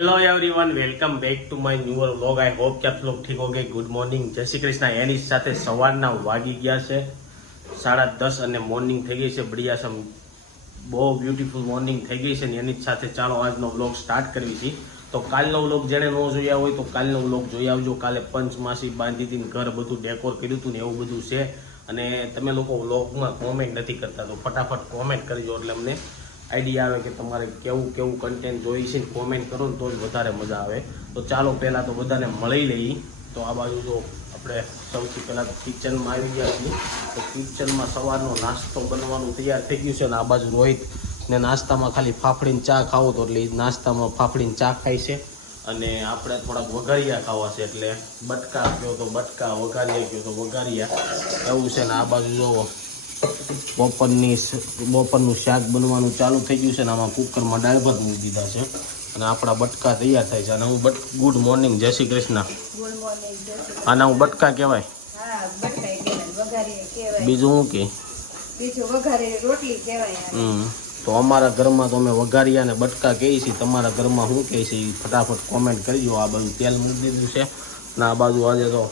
hello everyone welcome back to my new vlog I hope કે આપ log ઠીક હોગે good morning જય શ્રી કૃષ્ણ એની સાથે સવારના વાગી ગયા છે સાડા દસ અને મોર્નિંગ થઈ ગઈ છે બઢિયા સમ બહુ બ્યુટીફુલ મોર્નિંગ થઈ ગઈ છે ને એની જ સાથે ચાલો આજનો વ્લોગ સ્ટાર્ટ કરવી છે તો કાલનો વ્લોગ જેણે ન જોયા હોય તો કાલનો વ્લોગ જોઈ આવજો કાલે પંચમાસી બાંધી હતી ને ઘર બધું ડેકોર કર્યું હતું ને એવું બધું છે અને તમે લોકો વ્લોગમાં કોમેન્ટ નથી કરતા તો ફટાફટ કોમેન્ટ કરજો એટલે અમને આઈડિયા આવે કે તમારે કેવું કેવું કન્ટેન્ટ જોઈ છે કોમેન્ટ કરો ને તો જ વધારે મજા આવે. તો ચાલો પહેલાં તો બધાને મળી લઈએ તો આ બાજુ જો આપણે સૌથી પહેલાં તો કિચનમાં આવી ગયા છીએ. તો કિચનમાં સવારનો નાસ્તો બનવાનું તૈયાર થઈ ગયું છે અને આ બાજુ રોહિત ને નાસ્તામાં ખાલી ફાફડીને ચા ખાવો તો એટલે નાસ્તામાં ફાફડીને ચા ખાય છે. અને આપણે થોડાક વઘારિયા ખાવા છે એટલે બટકા કહો તો બટકા વઘારિયા કહો તો વઘારિયા. એવું છે ને આ બાજુ જોવો. બપોરની બપોરનું શાક બનવાનું ચાલુ થઈ ગયું છે ને આમાં કુકરમાં દાળ ભાત મૂકી દીધા છે. અને આપણા બટકા તૈયાર થાય છે. અને હું બટ ગુડ મોર્નિંગ જય શ્રી કૃષ્ણ. આના હું બટકા કહેવાય? બીજું હું કે? તો અમારા ઘરમાં તો અમે વઘારિયા અને બટકા કહીએ છીએ. તમારા ઘરમાં શું કહે છે ફટાફટ કોમેન્ટ કરજો. આ બાજુ તેલ મૂકી દીધું છે. અને આ બાજુ આજે તો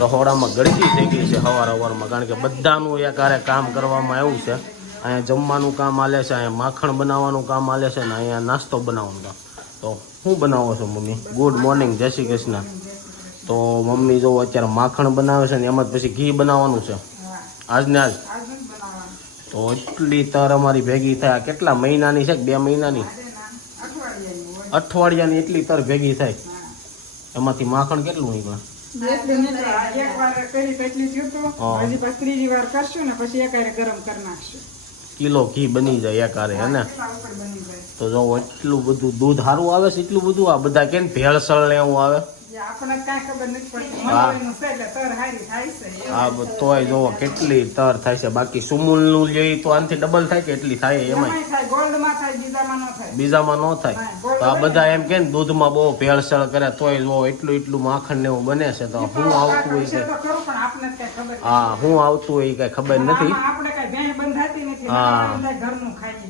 રહોડામાં ગળકી થઈ ગઈ છે સવાર સવારમાં કારણ કે બધાનું એક હારે કામ કરવામાં આવ્યું છે. અહીંયા જમવાનું કામ આલે છે, અહીંયા માખણ બનાવવાનું કામ આલે છે ને અહીંયા નાસ્તો બનાવવાનું કામ. તો શું બનાવો છો, મમ્મી? ગુડ મોર્નિંગ જય શ્રી કૃષ્ણ. તો મમ્મી જો અત્યારે માખણ બનાવે છે ને એમાં પછી ઘી બનાવવાનું છે. આજને આજ. તો એટલી તર અમારી ભેગી થાય. કેટલા મહિનાની છે બે મહિનાની? અઠવાડિયાની એટલી તર ભેગી થાય. એમાંથી માખણ કેટલું નીકળે? એટલું નીકળે. આ એક વાર કરી તો એટલું થયું. હા. હજી પાછી ત્રીજી વાર કરશું ને પછી એક ગરમ કરી નાખશું કિલો ઘી બની જાય એકારે હે ને તો જો એટલું બધું દૂધ સારું આવે છે એટલું બધું આ બધા કેમ ભેળસળ ને એવું આવે હા. તોય જોવો કેટલી તર થાય છે. બાકી સુમૂલનું લઈ તો આનાથી ડબલ થાય કે એટલી થાય થાય. બીજામાં ન થાય. ન તો આ બધા એમ કે ને દૂધમાં બહુ ભેળસેળ કરે તોય જો એટલું એટલું માખણ ને એવું બને છે. તો હું આવતું હોય છે. હા હું આવતું હોય એ કઈ ખબર નથી. હા.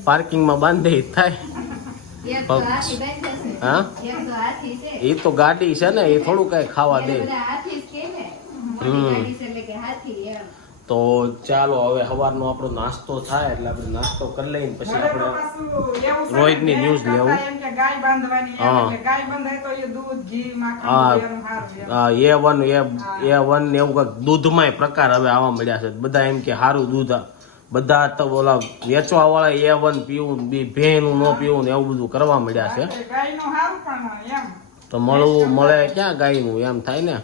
પાર્કિંગમાં બાંધી થાય. હા એક તો હાથી છે. એ તો ગાડી છે ને એ થોડું કઈ ખાવા દે. તો ચાલો હવે સવારનો આપણો નાસ્તો થાય એટલે આપણે નાસ્તો કરી લઈએ ને પછી આપણે રોહિતની ન્યૂઝ લેવું. કરતાં એમ કે ગાય બાંધવાની એમ હા. એટલે ગાય બંધાય તો એ દૂધ ઘી માખણ હા. બધું એનું સારું એમ. આ એ વન એ એ વન ને એવું કંઈક દૂધમાંય પ્રકાર હવે આવવા મળ્યા છે બધા એમ કે સારું દૂધ આ- બધા તો ઓલા વેચવા વાળા એ વન પીવું બી ભેનું ન પીવું ને એવું બધું કરવા મળ્યા છે. તો મળવું મળે ક્યાં ગાયનું? એમ થાય ને.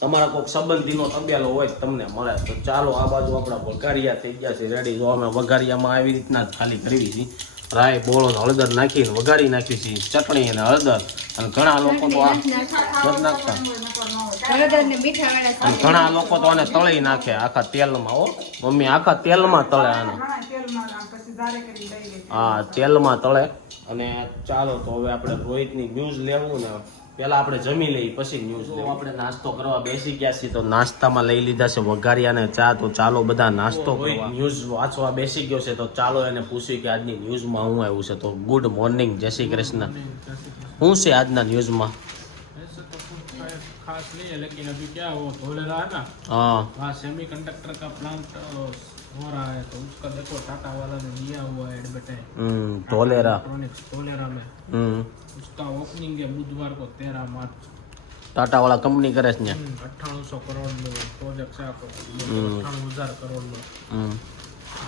તમારા કોઈક સંબંધીનો તબેલો હોય તમને મળે. તો ચાલો આ બાજુ આપણા વઘારિયા થઈ ગયા છે રેડી જો અમે વઘારિયામાં આવી રીતના જ ખાલી કરવી છે રાય બોળો ને હળદર નાખીને વગાડી નાખી છે ચટણી અને હળદર. અને ઘણા લોકો તો આ નથી નાખતા. અને ઘણા લોકો તો આને તળી નાખે આખા તેલમાં હો. મમ્મી આખા તેલમાં તળે આને. ઘણા તેલમાં આમ પછી દારે કરી લઈ લે હા તેલમાં તળે. અને ચાલો તો હવે આપણે રોહિતની ન્યૂઝ લેવું ને પહેલા આપણે જમી લઈએ પછી ન્યૂઝ આપણે નાસ્તો કરવા બેસી ગયા છીએ તો નાસ્તામાં લઈ લીધા છે વઘારિયા ને ચા તો ચાલો બધા નાસ્તો ન્યૂઝ વાંચવા બેસી ગયો છે તો ચાલો એને પૂછ્યું કે આજની ન્યૂઝમાં હું આવ્યું છે. તો ગુડ મોર્નિંગ જય શ્રી કૃષ્ણ. શું છે આજના ન્યૂઝમાં ખાસ નહીં લેકિન અભી ક્યાં હો ધોલેરા ના? હા. સેમી કંડક્ટર કા પ્લાન્ટ हो रहा है तो उसका देखो टाटा वाला ने दिया हुआ है एडवर्टाइज હમ ધોલેરા इलेक्ट्रॉनिक्स धोलेरा में હમ उसका ओपनिंग है बुधवार को तेरह मार्च ટાટા વાળા કંપની કરે છે ત્યાં अट्ठावन सौ करोड़ નો પ્રોજેક્ટ છે આખો અઠ્ઠાણું હજાર કરોડ નો હમ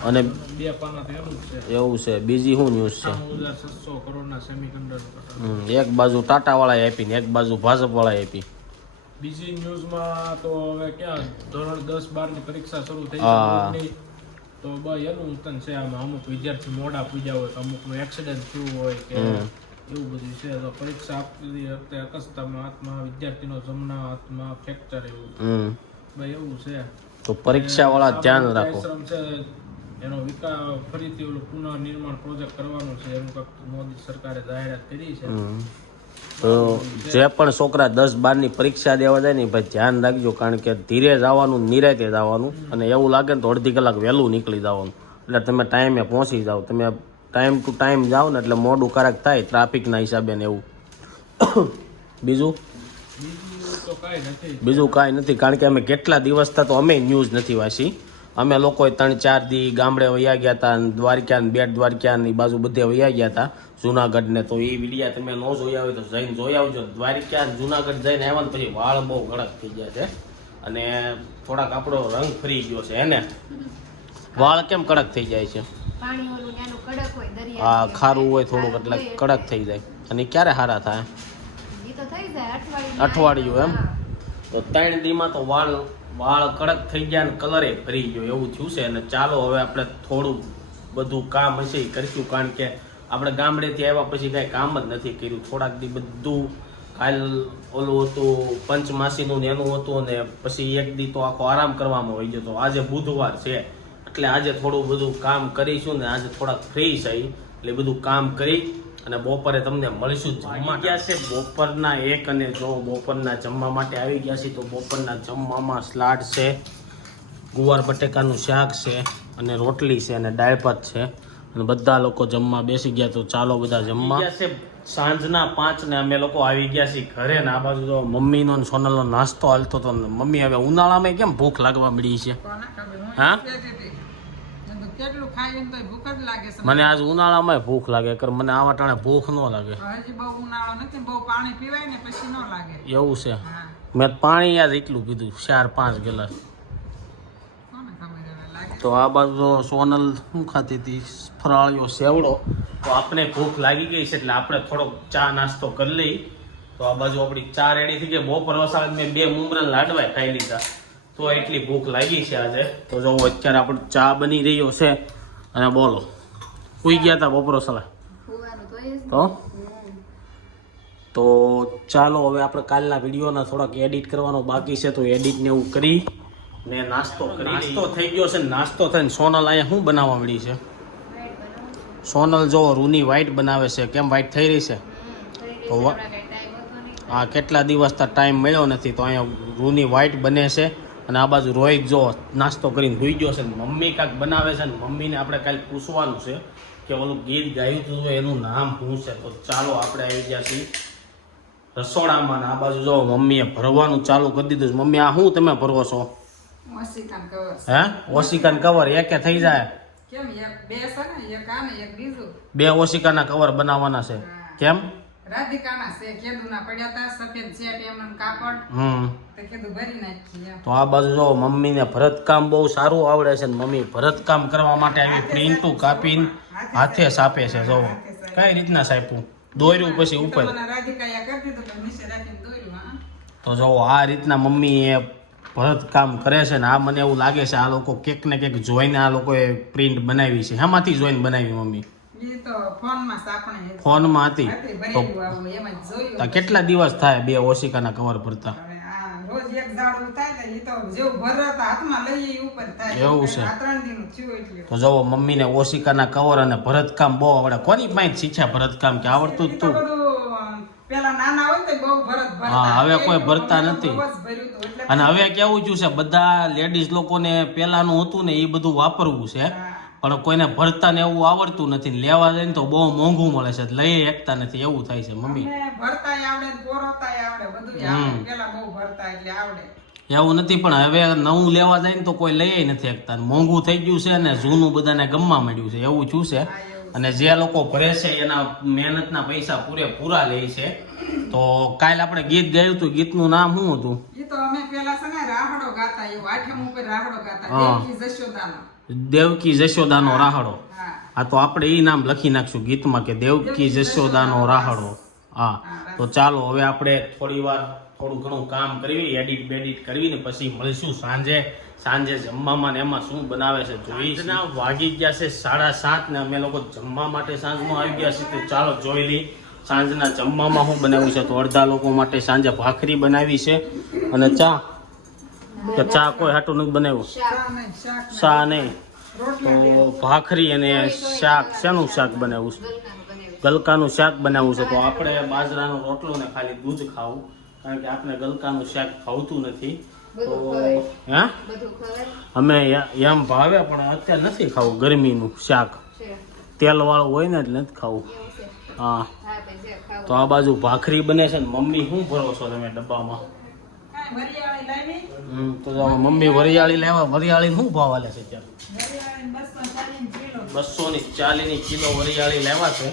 અને બે પાના તો એનું જ છે એવું છે બીજી શું ન્યૂઝ છે અઠ્ઠાણું હજાર છસો કરોડ ના સેમીકંડક્ટર હમ, એક બાજુ ટાટા વાળા આપી ને એક બાજુ ભાજપ વાળા આપી બીજી ન્યૂઝમાં તો હવે ક્યાં ધોરણ દસ બાર ની પરીક્ષા શરૂ થઈ હા. છે બોર્ડની. તો ભાઈ એનું ઉત્તન છે આમાં. અમુક વિદ્યાર્થી મોડા પૂજ્યા હોય કે અમુકનું એક્સિડન્ટ થયું હોય કે એવું બધું છે. તો પરીક્ષા આપતી વખતે અકસ્માતમાં હાથમાં વિદ્યાર્થીનો જમણા હાથમાં ફ્રેક્ચર એવું. ભાઈ એવું છે. તો પરીક્ષા વાળા ધ્યાન રાખો. છે એનો વિકાસ ફરીથી ઓલું પુનઃનિર્માણ પ્રોજેક્ટ કરવાનો છે. એનું મોદી સરકારે જાહેરાત કરી છે. જે પણ છોકરા દસ બારની પરીક્ષા દેવા જાય ને ભાઈ ધ્યાન રાખજો કારણ કે ધીરે જવાનું નિરાતે જવાનું અને એવું લાગે ને તો અડધી કલાક વહેલું નીકળી જવાનું. એટલે તમે ટાઈમે પહોંચી જાઓ. તમે ટાઈમ ટુ ટાઈમ જાઓ ને એટલે મોડું કારક થાય ટ્રાફિકના હિસાબે ને એવું. બીજું? બીજું કાંઈ નથી. બીજું કાંઈ નથી કારણ કે અમે કેટલા દિવસ થતા તો અમે ન્યૂઝ નથી વાંચી. અમે લોકોએ ત્રણ ચાર દી ગામડે વયા ગયા હતા દ્વારકા ને બેટ દ્વારકા ની બાજુ બધે વયા ગયા હતા જુનાગઢ ને તો એ વિડીયા તમે ન જોયા હોય તો જઈને જોઈ આવજો. દ્વારકા જુનાગઢ જઈને આવ્યા ને પછી વાળ બહુ કડક થઈ ગયા છે. અને થોડાક આપણો રંગ ફરી ગયો છે એને વાળ કેમ કડક થઈ જાય છે? આ ખારું હોય થોડુંક એટલે કડક થઈ જાય. અને ક્યારે સારા થાય? અઠવાડિયું એમ? તો ત્રણ દીમાં તો વાળ વાળ કડક થઈ ગયા ને કલરે ભરી ગયો. એવું થયું છે. અને ચાલો હવે આપણે થોડું બધું કામ હશે એ કરીશું. કારણ કે આપણે ગામડેથી આવ્યા પછી કાંઈ કામ જ નથી કર્યું. થોડાક દી બધું કાલ ઓલું હતું, પંચમાસીનું ને એનું હતું અને પછી એક દી તો આખો આરામ કરવામાં હોય ગયો. તો આજે બુધવાર છે. એટલે આજે થોડું બધું કામ કરીશું ને આજે થોડાક ફ્રી થઈ એટલે બધું કામ કરી અને બપોરે તમને મળીશું. જમવા ગયા છે બપોરના એક અને જો બપોરના જમવા માટે આવી ગયા છે તો બપોરના જમવામાં સલાડ છે ગુવાર બટેકાનું શાક છે અને રોટલી છે અને દાળ ભાત છે. અને બધા લોકો જમવા બેસી ગયા તો ચાલો બધા જમવા. ગયા છે સાંજના પાંચ ને અમે લોકો આવી ગયા છીએ ઘરે. ને આ બાજુ તો મમ્મીનો ને સોનલનો નાસ્તો હાલતો હતો ને મમ્મી હવે ઉનાળામાં કેમ ભૂખ લાગવા મળી છે? હું હા? કહેતી હતી. મેં કીધું કેટલું ખાઈએ તોય ભૂખ જ લાગે છે. મને આજ ઉનાળામાં ભૂખ લાગે કર મને આવા ટાણે ભૂખ ન લાગે. હજી બહુ ઉનાળો નથી બહુ પાણી પીવાય ને પછી ન લાગે. એવું છે. મેં પાણી યાદ એટલું પીધું ચાર પાંચ ગ્લાસ. તો આ બાજુ સોનલ શું ખાતી હતી? ફરાળીઓ સેવડો. તો આપણે ભૂખ લાગી ગઈ છે એટલે આપણે થોડોક ચા નાસ્તો કરી લઈ. તો આ બાજુ આપણી ચા રેડી થઈ ગઈ. બપોર વસાવે મેં બે મુમરન લાડવા ખાઈ લીધા તો એટલી ભૂખ લાગી છે આજે. તો જો અત્યારે આપણે ચા બની રહ્યો છે અને બોલો સુઈ ગયા હતા બપોરો સલા તો તો? ચાલો હવે આપણે કાલના વિડીયોના થોડાક એડિટ કરવાનો બાકી છે તો એડિટ ને એવું કરી ને નાસ્તો નાસ્તો થઈ ગયો છે ને નાસ્તો થઈને સોનલ અહીંયા શું બનાવવા મળી છે? સોનલ જો રૂની વ્હાઈટ બનાવે છે કેમ વ્હાઈટ થઈ રહી છે? તો. આ કેટલા દિવસથી ટાઈમ મળ્યો નથી તો અહીંયા રૂની વ્હાઈટ બને છે. અને આ બાજુ રોહિત જો નાસ્તો કરીને ભૂઈ ગયો છે મમ્મી કાંઈક બનાવે છે ને મમ્મીને આપણે કાલે પૂછવાનું છે કે ઓલું ગીત ગાયું હતું એનું નામ શું છે? તો ચાલો આપણે આવી ગયા છીએ રસોડામાં ને આ બાજુ જો મમ્મીએ ભરવાનું ચાલુ કરી દીધું છે. મમ્મી આ શું તમે ભરવો છો? હે? ઓશિકાન કવર એકે થઈ જાય? બે ઓશિકાના કવર બનાવવાના છે. કેમ? રાધિકાના છે કેદુના પડ્યા હતા સફેદ શેટ એમનું કાપડ. હમ. તો ભરી આ બાજુ જો મમ્મીને ભરતકામ બહુ સારું આવડે છે ને મમ્મી ભરતકામ કરવા માટે આવી પ્રિન્ટું કાપીને હાથે સાપે છે જો. કઈ રીતના સાપ્યું દોર્યું પછી ઉપર. તો જો આ રીતના મમ્મી એ ભરતકામ કરે છે ને આ મને એવું લાગે છે આ લોકો કેક ને કેક જોઈને આ લોકોએ પ્રિન્ટ બનાવી છે. હેમાંથી જોઈને બનાવી મમ્મી? ફોનમાં હતી તો કેટલા દિવસ થાય બે ઓશિકાના કવર ભરતા? જેવું એવું છે. તો જો મમ્મીને ઓશિકાના કવર અને ભરતકામ બહુ આવડે. કોની પાસે શીખ્યા ભરતકામ કે આવડતું જ તું હા, હવે કોઈ ભરતા નથી. અને હવે કેવું થયું છે બધા લેડીઝ લોકોને પેલાનું હતું ને એ બધું વાપરવું છે. પણ કોઈને ભરતા ને એવું આવડતું નથી લેવા જાય ને તો બહુ મોંઘું મળે છે. લઈ એકતા નથી એવું થાય છે મમ્મી. ભરતા આવડે પોરોતા આવડે. બધું આવડે. પેલા બહુ ભરતા એટલે આવડે. એવું નથી પણ હવે નવું લેવા જાય ને તો કોઈ લઈ નથી શકતા મોંઘું થઈ ગયું છે અને જૂનું બધાને ગમવા માંડ્યું છે. એવું છું. છે. અને જે લોકો ભરે છે એના મહેનતના પૈસા પૂરેપૂરા લે છે. તો કાલ આપણે ગીત ગાયું હતું. ગીતનું નામ શું હતું? એ તો અમે પેલા છે ને રાહડો ગાતા એવું આઠમ ઉપર રાહડો ગાતા. જશોદાનો. દેવકી જશોદાનો રાહડો. હા. તો આપણે એ નામ લખી નાખશું ગીતમાં કે દેવકી જશોદાનો રાહડો. હા તો ચાલો હવે આપણે થોડી વાર થોડું ઘણું કામ કરવી એડિટ બેડિટ કરવી ને પછી મળીશું સાંજે. સાંજે જમવામાં ને એમાં શું બનાવે છે જોઈ ના વાગી ગયા છે સાડા સાત ને અમે લોકો જમવા માટે સાંજમાં આવી ગયા છે તો ચાલો જોઈ લઈ સાંજના જમવામાં શું બનાવ્યું છે? તો અડધા લોકો માટે સાંજે ભાખરી બનાવી છે. અને ચા કે ચા કોઈ હાટું નથી બનાવ્યું. ચા નહીં. તો ભાખરી અને શાક, શેનું શાક બનાવું છે? ગલકાનું શાક બનાવવું છે. તો આપણે બાજરાનો રોટલો ને ખાલી દૂધ ખાવું, કારણ કે આપણે ગલકાનું શાક ખાવતું નથી. તો, હા? અમે એમ ભાવે, પણ અત્યારે નથી ખાવું ગરમીનું શાક. તેલવાળું તેલ વાળું હોય ને એટલે નથી ખાવું. હા. તો આ બાજુ ભાખરી બને છે ને, મમ્મી શું ભરો છો તમે ડબ્બામાં કાંઈ વરિયાળી લાવી હમ, તો તો મમ્મી વરિયાળી લેવા વરિયાળી શું ભાવ આલે છે અત્યારે? બસો ની ચાલી ની કિલો વરિયાળી લેવા છે.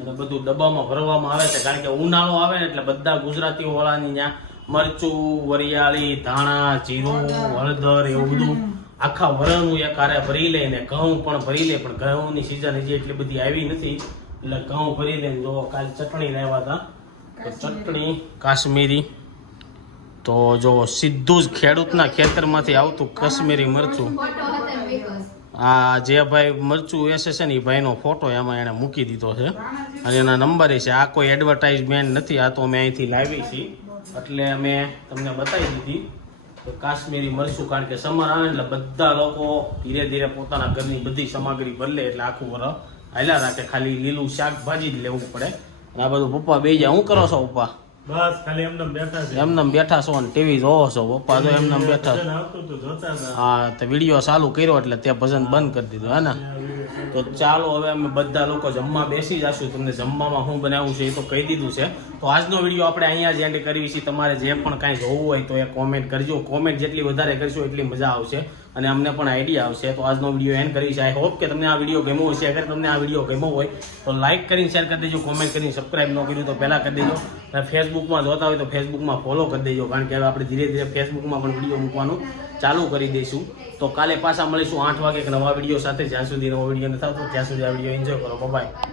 અને બધું ડબ્બામાં ભરવામાં આવે છે કારણ કે ઉનાળો આવે ને એટલે બધા ગુજરાતીઓ વાળાની ત્યાં મરચું વરિયાળી ધાણા જીરું હળદર. એવું બધું આખા વરણનું એક આરે ભરી લે ને ઘઉં પણ ભરી લે પણ ઘઉંની સિઝન હજી એટલી બધી આવી નથી. એટલે ઘઉં ભરી લે ને જો કાલ ચટણી લાવ્યા હતા. તો ચટણી કાશ્મીરી તો જો સીધું જ ખેડૂતના ખેતરમાંથી આવતું કાશ્મીરી મરચું. આ જે ભાઈ મરચું એસે છે ને, એ ભાઈનો ફોટો એમાં એણે મૂકી દીધો છે. અને એના નંબર છે, આ કોઈ એડવર્ટાઇઝમેન્ટ નથી, આ તો અમે અહીંથી લાવી છીએ. એટલે અમે તમને બતાવી દીધી તો કાશ્મીરી મરચું, કારણ કે સમર આવે એટલે બધા લોકો ધીરે ધીરે પોતાના ઘરની બધી સામગ્રી બદલે એટલે આખું વરસ હાલ્યા રાખે. ખાલી લીલું શાકભાજી જ લેવું પડે. અને આ બધું પપ્પા બે જાય હું કરો છો પપ્પા? બસ ખાલી એમને બેઠા છે. એમને બેઠા છો ને ટીવી જોવો છો પપ્પા તો એમને બેઠા હા તો વીડિયો ચાલુ કર્યો એટલે તે ભજન બંધ કરી દીધું હે ને? તો ચાલો હવે અમે બધા લોકો જમવા બેસી જશું. તમને જમવામાં શું બનાવવું છે એ તો કહી દીધું છે. તો આજનો વીડિયો આપણે અહીંયા જ એન્ડ કરવી છે તમારે જે પણ કાંઈ જોવું હોય તો એ કોમેન્ટ કરજો. કોમેન્ટ જેટલી વધારે કરશો એટલી મજા આવશે. અને અમને પણ આઈડિયા આવશે. તો આજનો વીડિયો એન્ડ કરી છે આઈ હોપ કે તમને આ વીડિયો ગમ્યો હશે. અગર તમને આ વીડિયો ગમ્યો હોય, તો લાઇક કરીને શેર કરી દેજો કોમેન્ટ કરીને સબસ્ક્રાઈબ ન કર્યું તો પહેલાં કરી દેજો. અને ફેસબુકમાં જોતા હોય તો ફેસબુકમાં ફોલો કરી દેજો. કારણ કે હવે આપણે ધીરે ધીરે ફેસબુકમાં પણ વીડિયો મૂકવાનું ચાલુ કરી દઈશું. તો કાલે પાછા મળીશું આઠ વાગે એક નવા વીડિયો સાથે. જ્યાં સુધી નવો વીડિયો નથી આવતો, ત્યાં સુધી આ વીડિયો એન્જોય કરો. બાય